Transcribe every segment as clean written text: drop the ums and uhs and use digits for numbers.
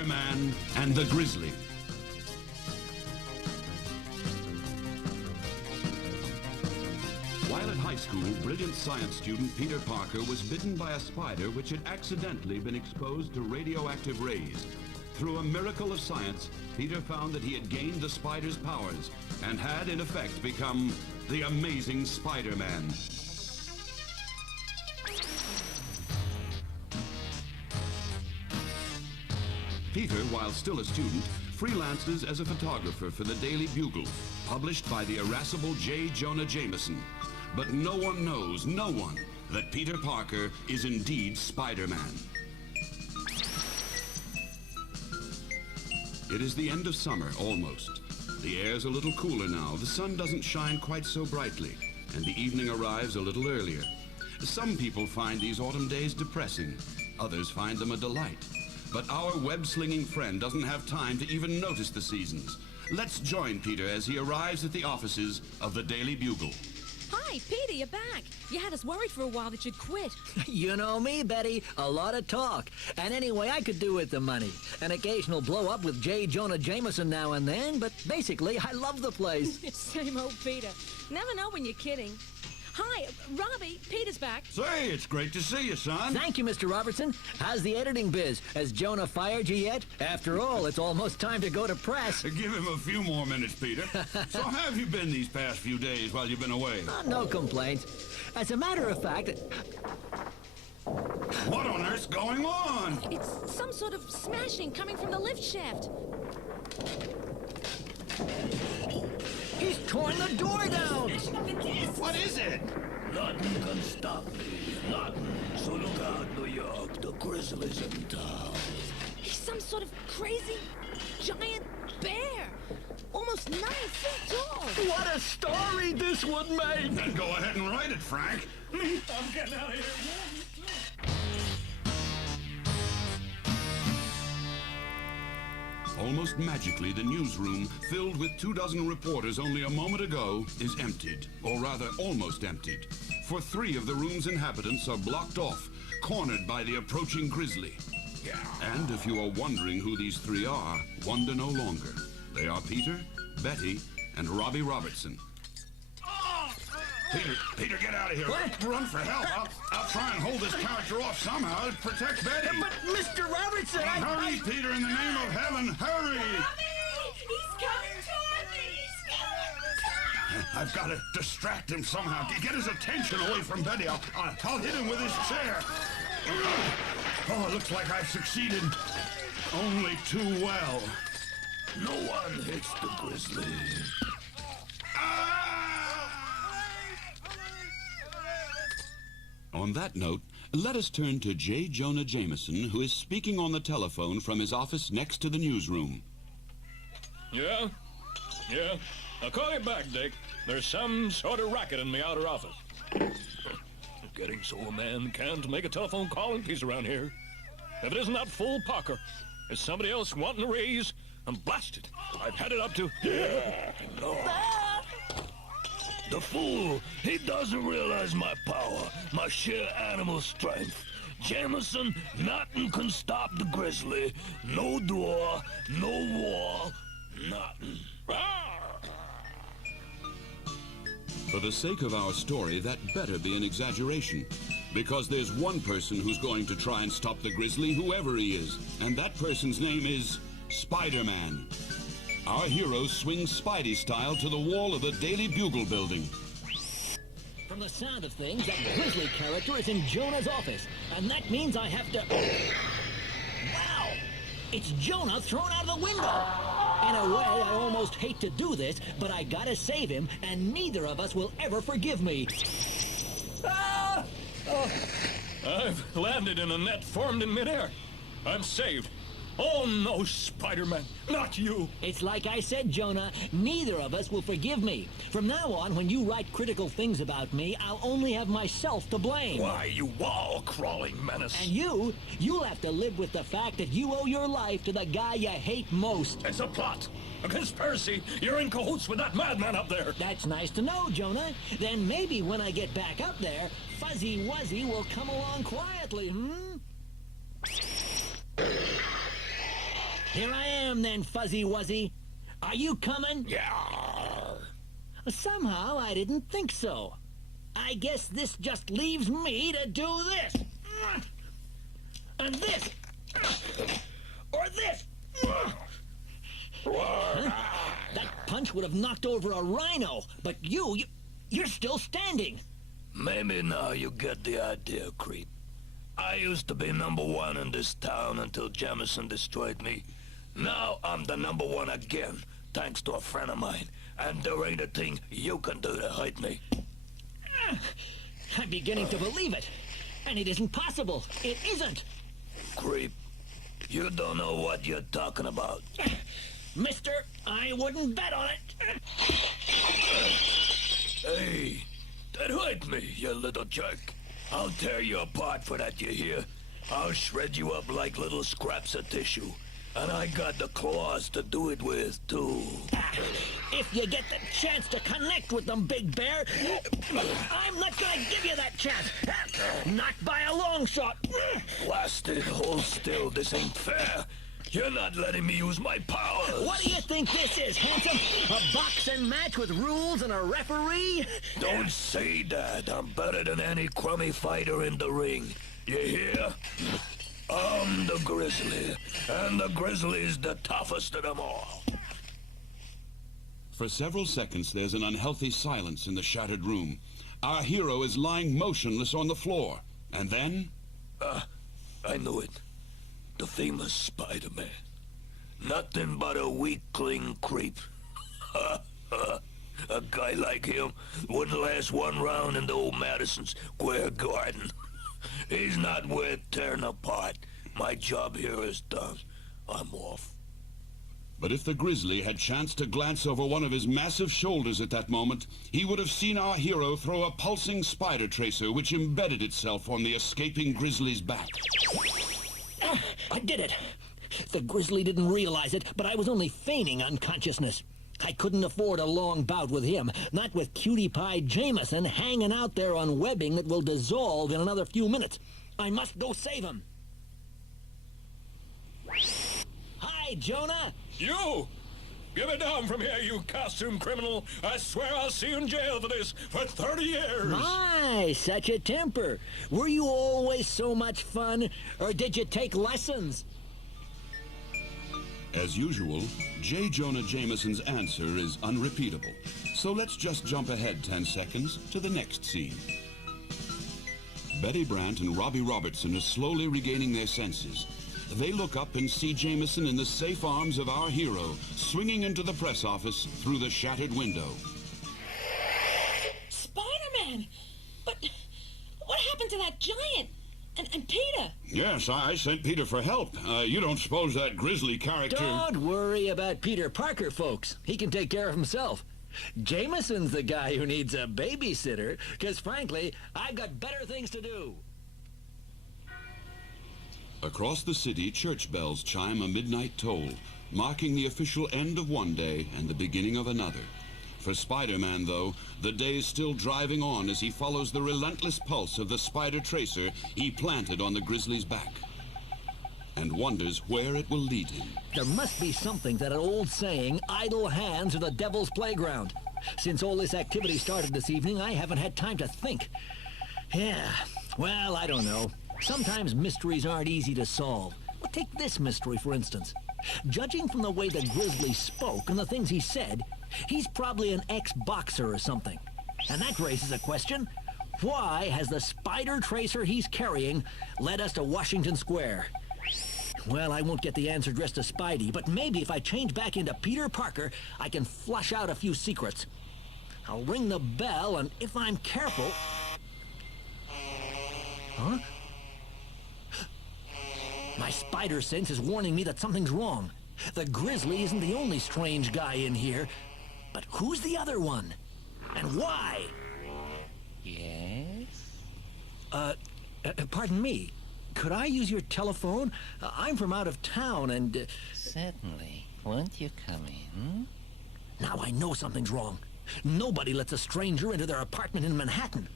Spider-Man and the Grizzly. While at high school, brilliant science student Peter Parker was bitten by a spider which had accidentally been exposed to radioactive rays. Through a miracle of science, Peter found that he had gained the spider's powers and had, in effect, become the amazing Spider-Man. Peter, while still a student, freelances as a photographer for the Daily Bugle, published by the irascible J. Jonah Jameson. But no one knows, no one, that Peter Parker is indeed Spider-Man. It is the end of summer, almost. The air's a little cooler now, the sun doesn't shine quite so brightly, and the evening arrives a little earlier. Some people find these autumn days depressing, others find them a delight. But our web-slinging friend doesn't have time to even notice the seasons. Let's join Peter as he arrives at the offices of the Daily Bugle. Hi, Peter, you're back. You had us worried for a while that you'd quit. You know me, Betty. A lot of talk. And anyway, I could do with the money. An occasional blow-up with J. Jonah Jameson now and then, but basically, I love the place. Same old Peter. Never know when you're kidding. Hi, Robbie. Peter's back. Say, it's great to see you, son. Thank you, Mr. Robertson. How's the editing biz? Has Jonah fired you yet? After all, it's almost time to go to press. Give him a few more minutes, Peter. So how have you been these past few days while you've been away? No complaints. As a matter of fact... What on earth's going on? It's some sort of smashing coming from the lift shaft. He's torn the door down! What is it? Nothing can stop me. Nothing. So look out, New York. The Grizzly's in town. He's some sort of crazy, giant bear. Almost 9 feet tall. What a story this would make! Then go ahead and write it, Frank. I'm getting out of here. Almost magically, the newsroom, filled with 24 reporters only a moment ago, is emptied. Or rather, almost emptied. For 3 of the room's inhabitants are blocked off, cornered by the approaching Grizzly. And if you are wondering who these 3 are, wonder no longer. They are Peter, Betty, and Robbie Robertson. Peter, get out of here. What? Run for help. I'll try and hold this character off somehow to protect Betty. But, Mr. Robertson, Hurry, Peter, in the name of heaven, hurry! He's coming toward me. He's coming. I've got to distract him somehow. Get his attention away from Betty. I'll hit him with his chair. Oh, it looks like I've succeeded. Only too well. No one hits the Grizzly. On that note, let us turn to J. Jonah Jameson, who is speaking on the telephone from his office next to the newsroom. Yeah? I'll call you back, Dick. There's some sort of racket in the outer office. Getting so a man can't make a telephone call in peace around here. If it isn't that fool Parker, is somebody else wanting a raise? I'm blasted. I've had it up to... No. The fool, he doesn't realize my power, my sheer animal strength. Jameson, nothing can stop the Grizzly. No door, no wall, nothing. For the sake of our story, that better be an exaggeration. Because there's one person who's going to try and stop the Grizzly, whoever he is. And that person's name is Spider-Man. Our hero swings Spidey style to the wall of the Daily Bugle building. From the sound of things, that Grizzly character is in Jonah's office. And that means I have to... Wow! It's Jonah thrown out of the window! In a way, I almost hate to do this, but I gotta save him, and neither of us will ever forgive me. Ah! Oh. I've landed in a net formed in midair. I'm saved. Oh, no, Spider-Man, not you. It's like I said, Jonah, neither of us will forgive me. From now on, when you write critical things about me, I'll only have myself to blame. Why, you wall-crawling menace. And you'll have to live with the fact that you owe your life to the guy you hate most. It's a plot, a conspiracy. You're in cahoots with that madman up there. That's nice to know, Jonah. Then maybe when I get back up there, Fuzzy Wuzzy will come along quietly, Here I am then, Fuzzy Wuzzy. Are you coming? Yeah. Somehow I didn't think so. I guess this just leaves me to do this. And this. Or this. Huh? That punch would have knocked over a rhino, but you're still standing. Maybe now you get the idea, creep. I used to be #1 in this town until Jameson destroyed me. Now I'm the #1 again, thanks to a friend of mine. And there ain't a thing you can do to hurt me. I'm beginning to believe it. And it isn't possible. It isn't. Creep, you don't know what you're talking about. Mister, I wouldn't bet on it. Hey, that hurt me, you little jerk. I'll tear you apart for that, you hear? I'll shred you up like little scraps of tissue. And I got the claws to do it with, too. If you get the chance to connect with them, Big Bear, I'm not gonna give you that chance. Not by a long shot. Blast it, hold still. This ain't fair. You're not letting me use my powers. What do you think this is, handsome? A boxing match with rules and a referee? Don't say that. I'm better than any crummy fighter in the ring. You hear? I'm the Grizzly, and the Grizzly's the toughest of them all. For several seconds, there's an unhealthy silence in the shattered room. Our hero is lying motionless on the floor. And then... I knew it. The famous Spider-Man. Nothing but a weakling creep. A guy like him wouldn't last one round in the old Madison Square Garden. He's not worth tearing apart. My job here is done. I'm off. But if the Grizzly had chanced to glance over one of his massive shoulders at that moment, he would have seen our hero throw a pulsing spider tracer which embedded itself on the escaping Grizzly's back. I did it. The Grizzly didn't realize it, but I was only feigning unconsciousness. I couldn't afford a long bout with him, not with Cutie Pie Jameson hanging out there on webbing that will dissolve in another few minutes. I must go save him. Hi, Jonah. You! Give it down from here, you costume criminal. I swear I'll see you in jail for this for 30 years. My, such a temper. Were you always so much fun, or did you take lessons? As usual, J. Jonah Jameson's answer is unrepeatable. So let's just jump ahead 10 seconds to the next scene. Betty Brant and Robbie Robertson are slowly regaining their senses. They look up and see Jameson in the safe arms of our hero, swinging into the press office through the shattered window. Spider-Man! But what happened to that giant? And Peter? Yes, I sent Peter for help. You don't suppose that Grizzly character... Don't worry about Peter Parker, folks. He can take care of himself. Jameson's the guy who needs a babysitter, because frankly, I've got better things to do. Across the city, church bells chime a midnight toll, marking the official end of one day and the beginning of another. For Spider-Man, though, the day's still driving on as he follows the relentless pulse of the spider tracer he planted on the Grizzly's back, and wonders where it will lead him. There must be something to that old saying, idle hands are the devil's playground. Since all this activity started this evening, I haven't had time to think. Yeah, well, I don't know. Sometimes mysteries aren't easy to solve. Well, take this mystery, for instance. Judging from the way the Grizzly spoke and the things he said, he's probably an ex-boxer or something. And that raises a question. Why has the spider tracer he's carrying led us to Washington Square? Well, I won't get the answer addressed to Spidey, but maybe if I change back into Peter Parker, I can flush out a few secrets. I'll ring the bell, and if I'm careful... Huh? My spider sense is warning me that something's wrong. The Grizzly isn't the only strange guy in here. But who's the other one? And why? Yes? Pardon me. Could I use your telephone? I'm from out of town and... Certainly. Won't you come in? Now I know something's wrong. Nobody lets a stranger into their apartment in Manhattan.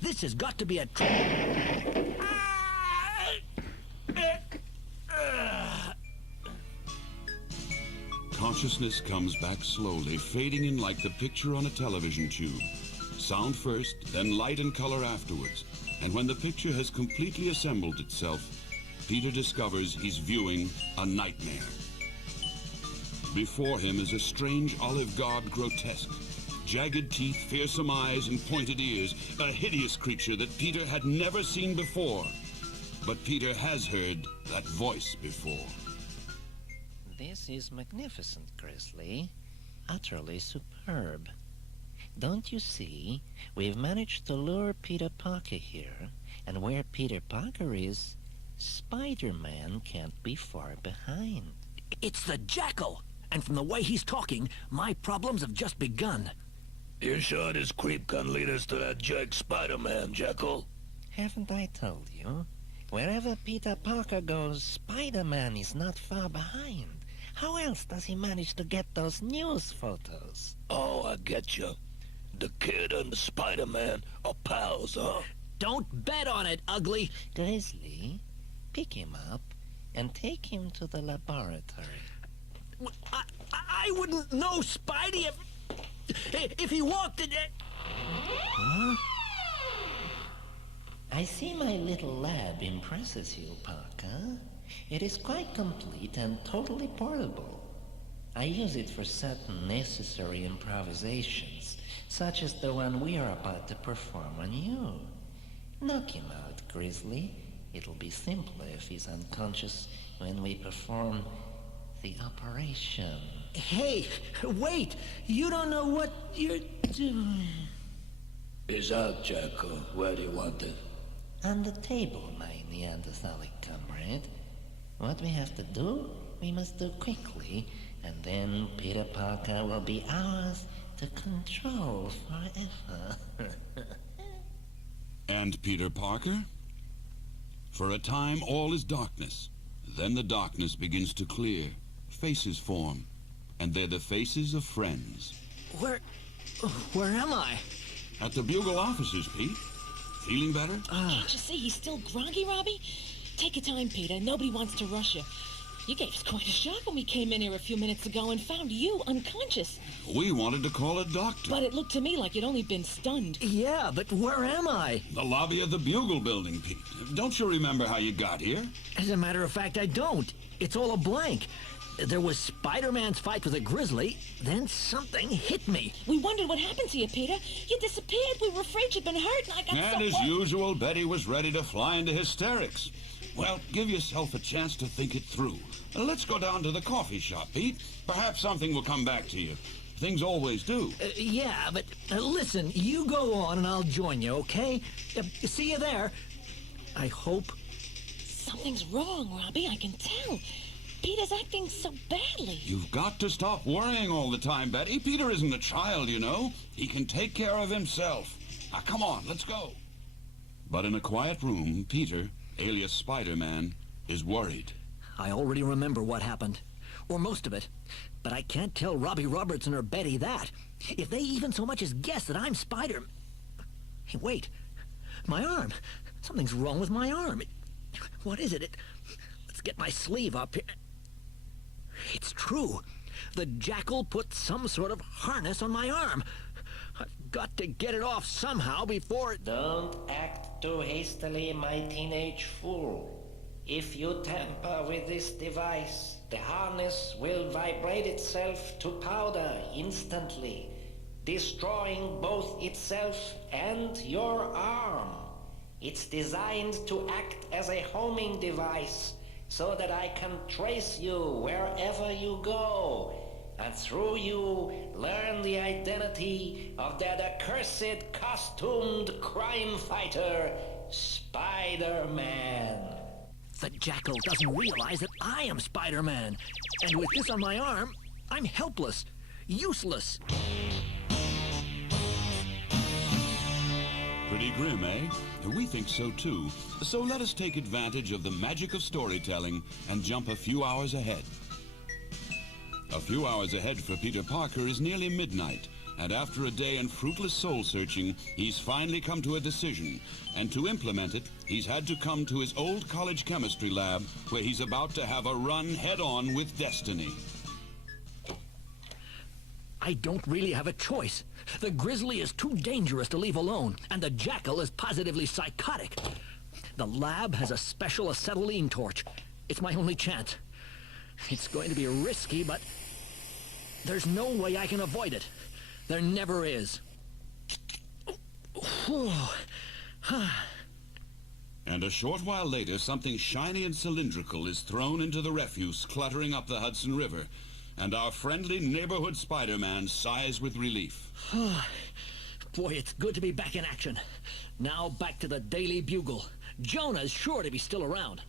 This has got to be a... Consciousness comes back slowly, fading in like the picture on a television tube. Sound first, then light and color afterwards. And when the picture has completely assembled itself, Peter discovers he's viewing a nightmare. Before him is a strange olive-garbed grotesque. Jagged teeth, fearsome eyes, and pointed ears. A hideous creature that Peter had never seen before. But Peter has heard that voice before. This is magnificent, Grizzly. Utterly superb. Don't you see? We've managed to lure Peter Parker here, and where Peter Parker is, Spider-Man can't be far behind. It's the Jackal! And from the way he's talking, my problems have just begun. You sure this creep can lead us to that jerk Spider-Man, Jackal? Haven't I told you? Wherever Peter Parker goes, Spider-Man is not far behind. How else does he manage to get those news photos? Oh, I get you. The kid and the Spider-Man are pals, huh? Don't bet on it, ugly! Grizzly, pick him up and take him to the laboratory. I wouldn't know Spidey if he walked in it. Huh? I see my little lab impresses you, Parker. It is quite complete and totally portable. I use it for certain necessary improvisations, such as the one we are about to perform on you. Knock him out, Grizzly. It'll be simpler if he's unconscious when we perform the operation. Hey, wait! You don't know what you're doing. Is out, Jackal. Where do you want it? On the table, my Neanderthalic comrade. What we have to do, we must do quickly, and then Peter Parker will be ours to control forever. And Peter Parker? For a time, all is darkness. Then the darkness begins to clear. Faces form. And they're the faces of friends. Where am I? At the Bugle offices, Pete. Feeling better? Can't you see he's still groggy, Robbie? Take your time, Peter. Nobody wants to rush you. You gave us quite a shock when we came in here a few minutes ago and found you unconscious. We wanted to call a doctor. But it looked to me like you'd only been stunned. Yeah, but where am I? The lobby of the Bugle building, Pete. Don't you remember how you got here? As a matter of fact, I don't. It's all a blank. There was Spider-Man's fight with a Grizzly, then something hit me. We wondered what happened to you, Peter. You disappeared. We were afraid you'd been hurt, and I got And as usual, Betty was ready to fly into hysterics. Well, give yourself a chance to think it through. Let's go down to the coffee shop, Pete. Perhaps something will come back to you. Things always do. Yeah, but listen, you go on and I'll join you, okay? See you there. I hope. Something's wrong, Robbie. I can tell. Peter's acting so badly. You've got to stop worrying all the time, Betty. Peter isn't a child, you know. He can take care of himself. Now, come on, let's go. But in a quiet room, Peter, alias Spider-Man, is worried. I already remember what happened. Or most of it. But I can't tell Robbie Robertson or Betty that. If they even so much as guess that I'm Spider... Hey, wait. My arm. Something's wrong with my arm. What is it? Let's get my sleeve up here. It's true. The Jackal put some sort of harness on my arm. I've got to get it off somehow before... Don't act too hastily, my teenage fool. If you tamper with this device, the harness will vibrate itself to powder instantly, destroying both itself and your arm. It's designed to act as a homing device, so that I can trace you wherever you go, and through you learn the identity of that accursed costumed crime fighter, Spider-Man. The Jackal doesn't realize that I am Spider-Man, and with this on my arm, I'm helpless, useless. Pretty grim, eh? We think so too. So let us take advantage of the magic of storytelling and jump a few hours ahead. A few hours ahead for Peter Parker is nearly midnight, and after a day in fruitless soul-searching, he's finally come to a decision. And to implement it, he's had to come to his old college chemistry lab, where he's about to have a run head-on with destiny. I don't really have a choice. The Grizzly is too dangerous to leave alone, and the Jackal is positively psychotic. The lab has a special acetylene torch. It's my only chance. It's going to be risky, but there's no way I can avoid it. There never is. And a short while later, something shiny and cylindrical is thrown into the refuse cluttering up the Hudson River, and our friendly neighborhood Spider-Man sighs with relief. Boy, it's good to be back in action. Now back to the Daily Bugle. Jonah's sure to be still around.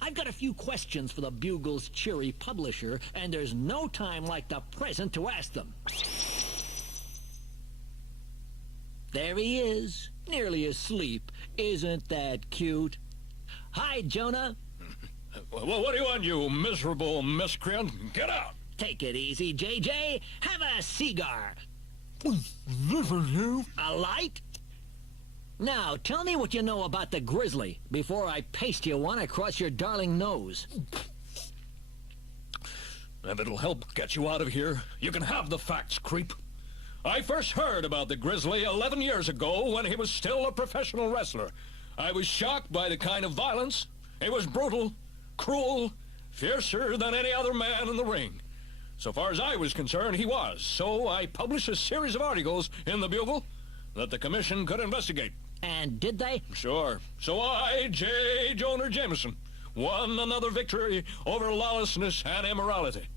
I've got a few questions for the Bugle's cheery publisher, and there's no time like the present to ask them. There he is, nearly asleep. Isn't that cute? Hi, Jonah. Well, what do you want, you miserable miscreant? Get out! Take it easy, JJ. Have a cigar. A light? Now, tell me what you know about the Grizzly before I paste you one across your darling nose. If it'll help get you out of here, you can have the facts, creep. I first heard about the Grizzly 11 years ago when he was still a professional wrestler. I was shocked by the kind of violence. He was brutal, cruel, fiercer than any other man in the ring. So far as I was concerned, he was. So I published a series of articles in the Bugle that the commission could investigate. And did they? Sure. So I, J. Jonah Jameson, won another victory over lawlessness and immorality.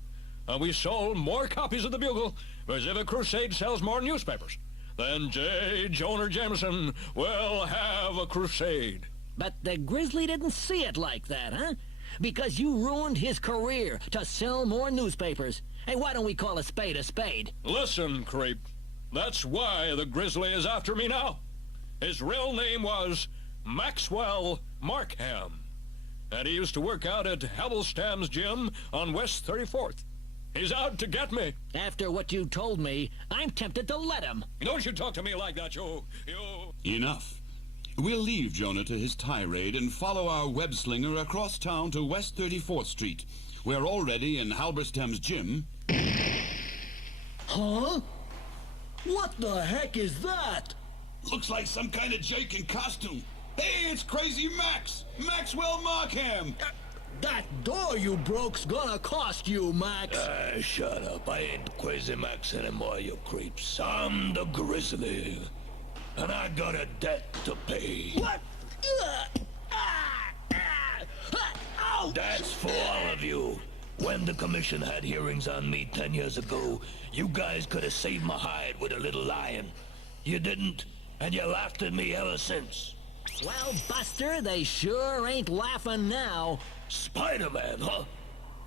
And we sold more copies of the Bugle, as if a crusade sells more newspapers. Then J. Jonah Jameson will have a crusade. But the Grizzly didn't see it like that, huh? Because you ruined his career to sell more newspapers. Hey, why don't we call a spade a spade? Listen, creep. That's why the Grizzly is after me now. His real name was Maxwell Markham. And he used to work out at Habelstam's gym on West 34th. He's out to get me. After what you told me, I'm tempted to let him. Don't you talk to me like that, you... Enough. We'll leave Jonah to his tirade and follow our web-slinger across town to West 34th Street. We're already in Halberstam's gym. Huh? What the heck is that? Looks like some kind of Jake in costume. Hey, it's Crazy Max! Maxwell Markham! That door you broke's gonna cost you, Max. Shut up. I ain't Crazy Max anymore, you creeps. I'm the Grizzly. And I got a debt to pay. What? Ow! That's for all of you. When the commission had hearings on me 10 years ago, you guys could have saved my hide with a little lying. You didn't, and you laughed at me ever since. Well, Buster, they sure ain't laughing now. Spider-Man, huh?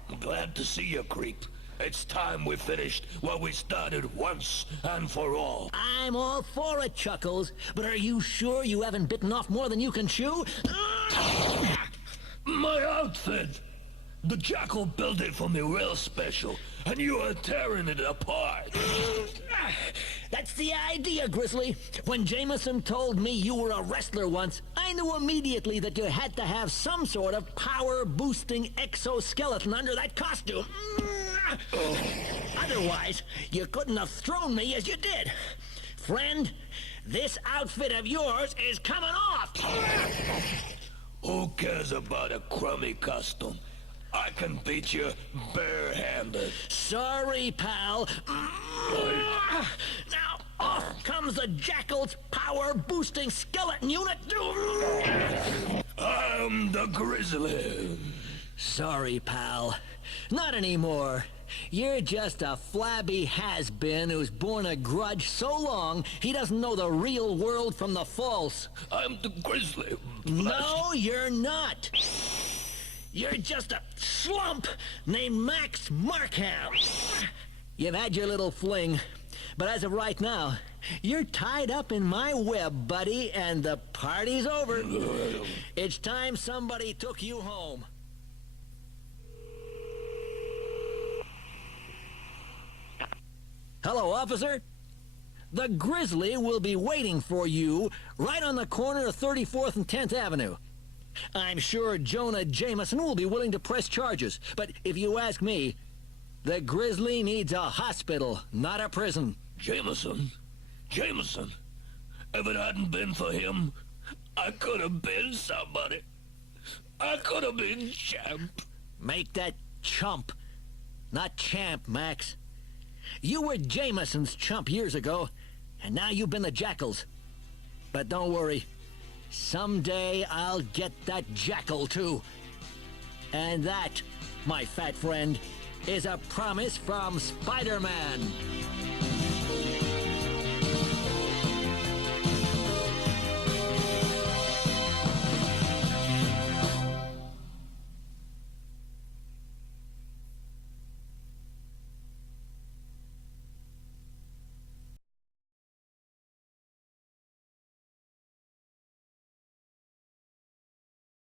I'm glad to see you, creep. It's time we finished what we started once and for all. I'm all for it, Chuckles, but are you sure you haven't bitten off more than you can chew? My outfit! The Jackal built it for me real special, and you are tearing it apart. That's the idea, Grizzly. When Jameson told me you were a wrestler once, I knew immediately that you had to have some sort of power-boosting exoskeleton under that costume. Otherwise, you couldn't have thrown me as you did. Friend, this outfit of yours is coming off. Who cares about a crummy costume? I can beat you barehanded. Sorry, pal. Now, off comes the Jackal's power-boosting skeleton unit. I'm the Grizzly. Sorry, pal. Not anymore. You're just a flabby has-been who's borne a grudge so long he doesn't know the real world from the false. I'm the Grizzly. No, you're not. You're just a slump named Max Markham. You've had your little fling, but as of right now, you're tied up in my web, buddy, and the party's over. It's time somebody took you home. Hello, officer. The Grizzly will be waiting for you right on the corner of 34th and 10th Avenue. I'm sure Jonah Jameson will be willing to press charges, but if you ask me, The Grizzly needs a hospital, not a prison. Jameson, if it hadn't been for him, I could have been somebody. I could have been champ. Make that chump, not champ, Max. You were Jameson's chump years ago, and now you've been the Jackal's. But don't worry, someday I'll get that Jackal too. And that, my fat friend, is a promise from Spider-Man.